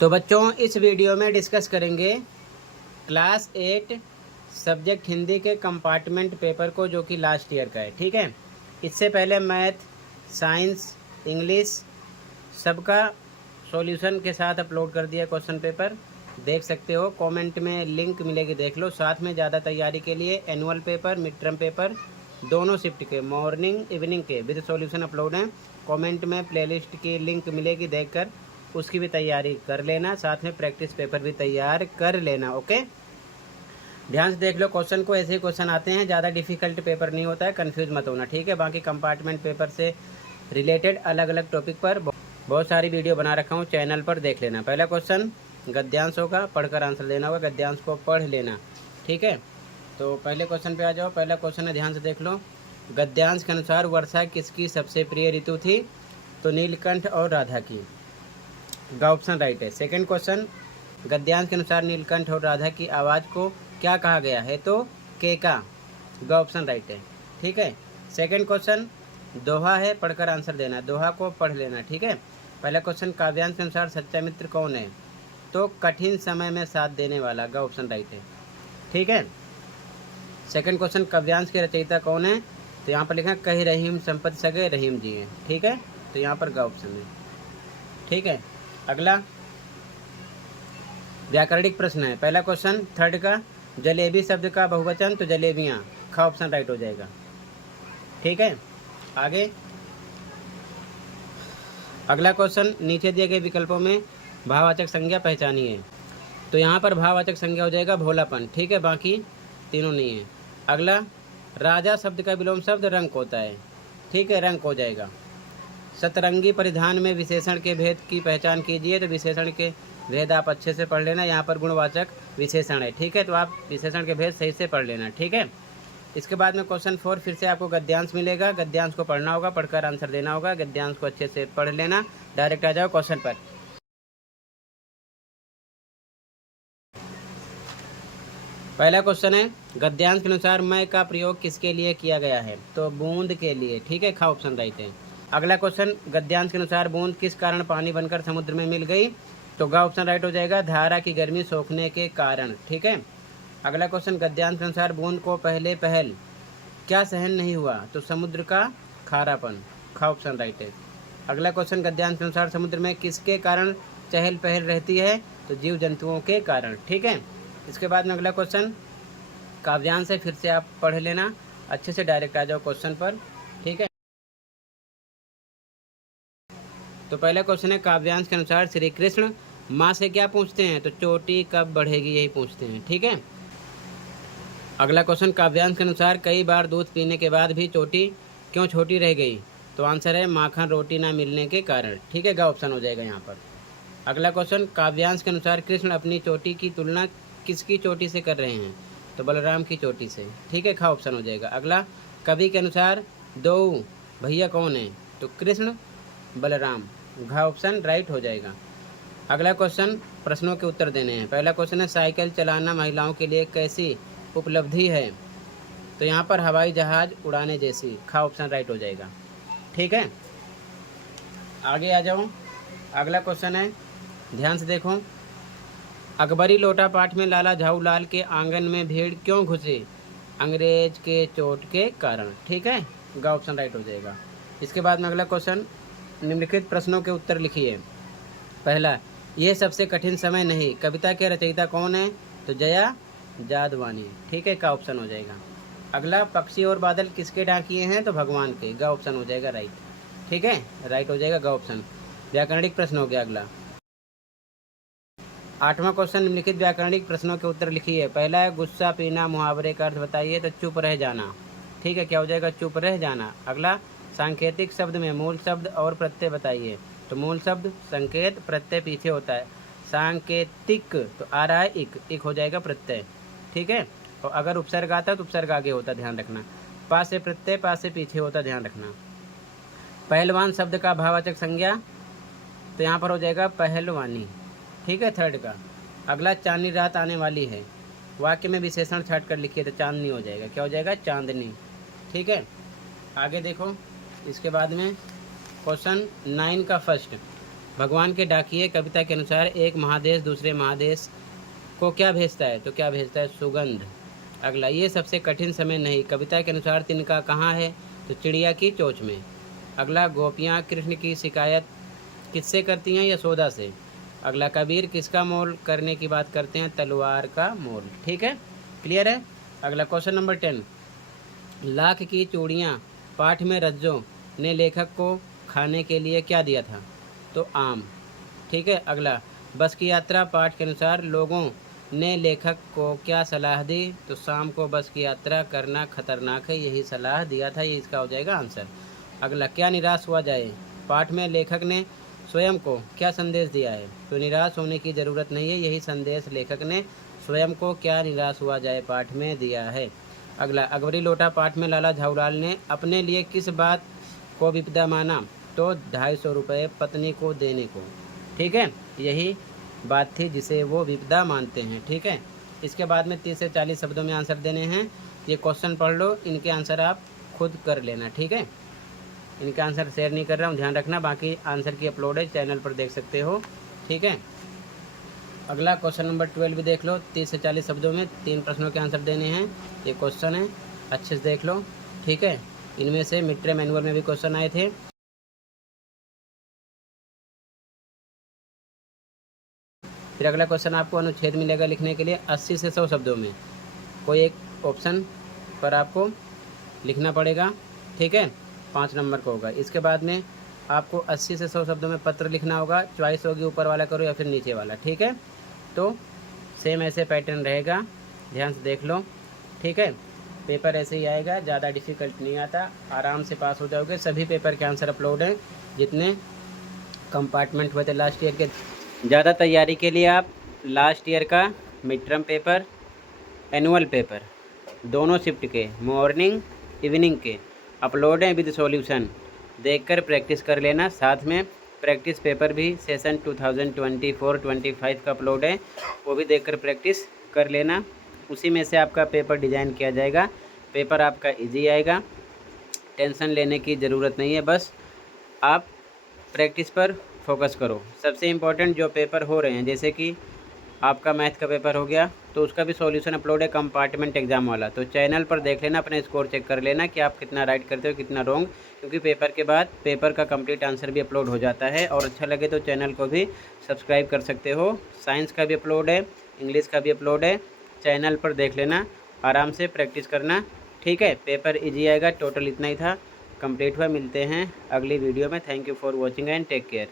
तो बच्चों इस वीडियो में डिस्कस करेंगे क्लास 8 सब्जेक्ट हिंदी के कंपार्टमेंट पेपर को, जो कि लास्ट ईयर का है। ठीक है, इससे पहले मैथ, साइंस, इंग्लिश सबका सॉल्यूशन के साथ अपलोड कर दिया क्वेश्चन पेपर, देख सकते हो। कमेंट में लिंक मिलेगी, देख लो। साथ में ज़्यादा तैयारी के लिए annual paper, mid term paper दोनों शिफ्ट के मॉर्निंग इवनिंग के विद सॉल्यूशन अपलोड हैं। कमेंट में प्लेलिस्ट की लिंक मिलेगी, देखकर उसकी भी तैयारी कर लेना। साथ में प्रैक्टिस पेपर भी तैयार कर लेना। ओके, ध्यान से देख लो क्वेश्चन को। ऐसे ही क्वेश्चन आते हैं, ज़्यादा डिफिकल्ट पेपर नहीं होता है, कंफ्यूज मत होना। ठीक है, बाकी कंपार्टमेंट पेपर से रिलेटेड अलग अलग टॉपिक पर बहुत सारी वीडियो बना रखा हूँ, चैनल पर देख लेना। पहला क्वेश्चन गद्यांश होगा, पढ़कर आंसर देना होगा, गद्यांश को पढ़ लेना। ठीक है, तो पहले क्वेश्चन पे आ जाओ। पहला क्वेश्चन है, ध्यान से देख लो। गद्यांश के अनुसार वर्षा किसकी सबसे प्रिय ऋतु थी? तो नीलकंठ और राधा की। गा ऑप्शन राइट है। सेकंड क्वेश्चन, गद्यांश के अनुसार नीलकंठ और राधा की आवाज़ को क्या कहा गया है? तो केका। गा ऑप्शन राइट है। ठीक है, सेकंड क्वेश्चन दोहा है, पढ़कर आंसर देना। दोहा को पढ़ लेना। ठीक है, पहला क्वेश्चन, काव्यांश के अनुसार सच्चा मित्र कौन है? तो कठिन समय में साथ देने वाला। गा ऑप्शन राइट है। ठीक है, सेकंड क्वेश्चन, काव्यांश के रचयिता कौन है? तो यहाँ पर लिखा है कही रहीम संपत सगे रहीम जी हैं। ठीक है, तो यहाँ पर गा ऑप्शन है। ठीक है, अगला व्याकरणिक प्रश्न है। पहला क्वेश्चन थर्ड का, जलेबी शब्द का बहुवचन? तो जलेबियाँ। खा ऑप्शन राइट हो जाएगा। ठीक है, आगे अगला क्वेश्चन, नीचे दिए गए विकल्पों में भाववाचक संज्ञा पहचानिए। तो यहाँ पर भाववाचक संज्ञा हो जाएगा भोलापन। ठीक है, बाकी तीनों नहीं है। अगला, राजा शब्द का विलोम शब्द रंक होता है। ठीक है, रंक हो जाएगा। सतरंगी परिधान में विशेषण के भेद की पहचान कीजिए। तो विशेषण के भेद आप अच्छे से पढ़ लेना, यहाँ पर गुणवाचक विशेषण है। ठीक है, तो आप विशेषण के भेद सही से पढ़ लेना। ठीक है, इसके बाद में क्वेश्चन 4 फिर से आपको गद्यांश मिलेगा। गद्यांश को पढ़ना होगा, पढ़कर आंसर देना होगा। गद्यांश को अच्छे से पढ़ लेना। डायरेक्ट आ जाओ क्वेश्चन पर। पहला क्वेश्चन है, गद्यांश के अनुसार मैं का प्रयोग किसके लिए किया गया है? तो बूंद के लिए। ठीक है, खा ऑप्शन राइट है। अगला क्वेश्चन, गद्यांश के अनुसार बूंद किस कारण पानी बनकर समुद्र में मिल गई? तो गा ऑप्शन राइट हो जाएगा, धारा की गर्मी सोखने के कारण। ठीक है, अगला क्वेश्चन, गद्यांश के अनुसार बूंद को पहले पहल क्या सहन नहीं हुआ? तो समुद्र का खारापन। खा ऑप्शन राइट है। अगला क्वेश्चन, गद्यांश के अनुसार समुद्र में किसके कारण चहल पहल रहती है? तो जीव जंतुओं के कारण। ठीक है, इसके बाद में अगला क्वेश्चन काव्यांश है, फिर से आप पढ़ लेना अच्छे से। डायरेक्ट आ जाओ क्वेश्चन पर। ठीक है, तो पहला क्वेश्चन है, काव्यांश के अनुसार श्री कृष्ण माँ से क्या पूछते हैं? तो चोटी कब बढ़ेगी, यही पूछते हैं। ठीक है, अगला क्वेश्चन, काव्यांश के अनुसार कई बार दूध पीने के बाद भी चोटी क्यों छोटी रह गई? तो आंसर है माखन रोटी ना मिलने के कारण। ठीक है, गा ऑप्शन हो जाएगा यहाँ पर। अगला क्वेश्चन, काव्यांश के अनुसार कृष्ण अपनी चोटी की तुलना किसकी चोटी से कर रहे हैं? तो बलराम की चोटी से। ठीक है, खा ऑप्शन हो जाएगा। अगला, कवि के अनुसार दो भैया कौन है? तो कृष्ण बलराम। घा ऑप्शन राइट हो जाएगा। अगला क्वेश्चन, प्रश्नों के उत्तर देने हैं। पहला क्वेश्चन है, साइकिल चलाना महिलाओं के लिए कैसी उपलब्धि है? तो यहाँ पर हवाई जहाज उड़ाने जैसी। खा ऑप्शन राइट हो जाएगा। ठीक है, आगे आ जाओ। अगला क्वेश्चन है, ध्यान से देखो। अकबरी लोटा पाठ में लाला झाऊलाल के आंगन में भीड़ क्यों घुसी? अंग्रेज के चोट के कारण। ठीक है, गा ऑप्शन राइट हो जाएगा। इसके बाद में अगला क्वेश्चन, निम्नलिखित प्रश्नों के उत्तर लिखिए। पहला, यह सबसे कठिन समय नहीं, कविता के रचयिता कौन है? तो जया जादवानी। ठीक है, का ऑप्शन हो जाएगा। अगला, पक्षी और बादल किसके डाकिए हैं? तो भगवान के। गा ऑप्शन हो जाएगा राइट। ठीक है, राइट हो जाएगा गा ऑप्शन। व्याकरणिक प्रश्न हो गया। अगला 8वां क्वेश्चन, निम्नलिखित व्याकरणिक प्रश्नों के उत्तर लिखिए। पहला है, गुस्सा पीना मुहावरे का अर्थ बताइए। तो चुप रह जाना। ठीक है, क्या हो जाएगा? चुप रह जाना। अगला, सांकेतिक शब्द में मूल शब्द और प्रत्यय बताइए। तो मूल शब्द संकेत, प्रत्यय पीछे होता है। सांकेतिक तो आ रहा है इक हो जाएगा प्रत्यय। ठीक है, और अगर उपसर्ग आता है तो उपसर्ग आगे होता, ध्यान रखना। पास से प्रत्यय, पास से पीछे होता, ध्यान रखना। पहलवान शब्द का भाववाचक संज्ञा? तो यहाँ पर हो जाएगा पहलवानी। ठीक है, थर्ड का। अगला, चांदनी रात आने वाली है, वाक्य में विशेषण छाट कर लिखिए। तो चांदनी हो जाएगा। क्या हो जाएगा? चांदनी। ठीक है, आगे देखो। इसके बाद में क्वेश्चन 9 का फर्स्ट, भगवान के डाकिए कविता के अनुसार एक महादेश दूसरे महादेश को क्या भेजता है? तो क्या भेजता है? सुगंध। अगला, ये सबसे कठिन समय नहीं, कविता के अनुसार तिनका कहाँ है? तो चिड़िया की चोंच में। अगला, गोपियाँ कृष्ण की शिकायत किससे करती हैं? यशोदा से। अगला, कबीर किसका मोल करने की बात करते हैं? तलवार का मोल। ठीक है, क्लियर है। अगला क्वेश्चन नंबर 10, लाख की चूड़ियाँ पाठ में रज्जो ने लेखक को खाने के लिए क्या दिया था? तो आम। ठीक है। अगला, बस की यात्रा पाठ के अनुसार लोगों ने लेखक को क्या सलाह दी? तो शाम को बस की यात्रा करना खतरनाक है, यही सलाह दिया था, ये इसका हो जाएगा आंसर। अगला, क्या निराश हुआ जाए पाठ में लेखक ने स्वयं को क्या संदेश दिया है? तो निराश होने की ज़रूरत नहीं है, यही संदेश लेखक ने स्वयं को क्या निराश हुआ जाए पाठ में दिया है। अगला, अकबरी लोटा पाठ में लाला झाऊलाल ने अपने लिए किस बात को विपदा माना? तो 250 रुपये पत्नी को देने को। ठीक है, यही बात थी जिसे वो विपदा मानते हैं। ठीक है, इसके बाद में 30 से 40 शब्दों में आंसर देने हैं। ये क्वेश्चन पढ़ लो, इनके आंसर आप खुद कर लेना। ठीक है, इनका आंसर शेयर नहीं कर रहा हूँ, ध्यान रखना। बाकी आंसर की अपलोड है, चैनल पर देख सकते हो। ठीक है, अगला क्वेश्चन नंबर 12 भी देख लो। 30 से 40 शब्दों में 3 प्रश्नों के आंसर देने हैं। ये क्वेश्चन है, अच्छे से देख लो। ठीक है, इनमें से मिड टर्म एनुअल में भी क्वेश्चन आए थे। फिर अगला क्वेश्चन आपको अनुच्छेद मिलेगा लिखने के लिए 80 से 100 शब्दों में। कोई एक ऑप्शन पर आपको लिखना पड़ेगा। ठीक है, 5 नंबर का होगा। इसके बाद में आपको 80 से 100 शब्दों में पत्र लिखना होगा। चॉइस होगी ऊपर वाला करो या फिर नीचे वाला। ठीक है, तो सेम ऐसे पैटर्न रहेगा, ध्यान से देख लो। ठीक है, पेपर ऐसे ही आएगा, ज़्यादा डिफ़िकल्ट नहीं आता, आराम से पास हो जाओगे। सभी पेपर के आंसर अपलोड हैं जितने कंपार्टमेंट हुए थे लास्ट ईयर के। ज़्यादा तैयारी के लिए आप लास्ट ईयर का mid term paper, annual paper, दोनों शिफ्ट के मॉर्निंग इवनिंग के अपलोड हैं विद सॉल्यूशन, देखकर प्रैक्टिस कर लेना। साथ में प्रैक्टिस पेपर भी सेशन 2024-25 का अपलोड है, वो भी देखकर प्रैक्टिस कर लेना। उसी में से आपका पेपर डिज़ाइन किया जाएगा। पेपर आपका इजी आएगा, टेंशन लेने की ज़रूरत नहीं है, बस आप प्रैक्टिस पर फोकस करो। सबसे इम्पोर्टेंट जो पेपर हो रहे हैं, जैसे कि आपका मैथ का पेपर हो गया, तो उसका भी सॉल्यूशन अपलोड है कंपार्टमेंट एग्ज़ाम वाला, तो चैनल पर देख लेना, अपने स्कोर चेक कर लेना कि आप कितना राइट करते हो कितना रॉन्ग, क्योंकि पेपर के बाद पेपर का कंप्लीट आंसर भी अपलोड हो जाता है। और अच्छा लगे तो चैनल को भी सब्सक्राइब कर सकते हो। साइंस का भी अपलोड है, इंग्लिश का भी अपलोड है, चैनल पर देख लेना, आराम से प्रैक्टिस करना। ठीक है, पेपर ईजी आएगा। टोटल इतना ही था, कंप्लीट हुआ। मिलते हैं अगली वीडियो में। Thank you for watching and take care.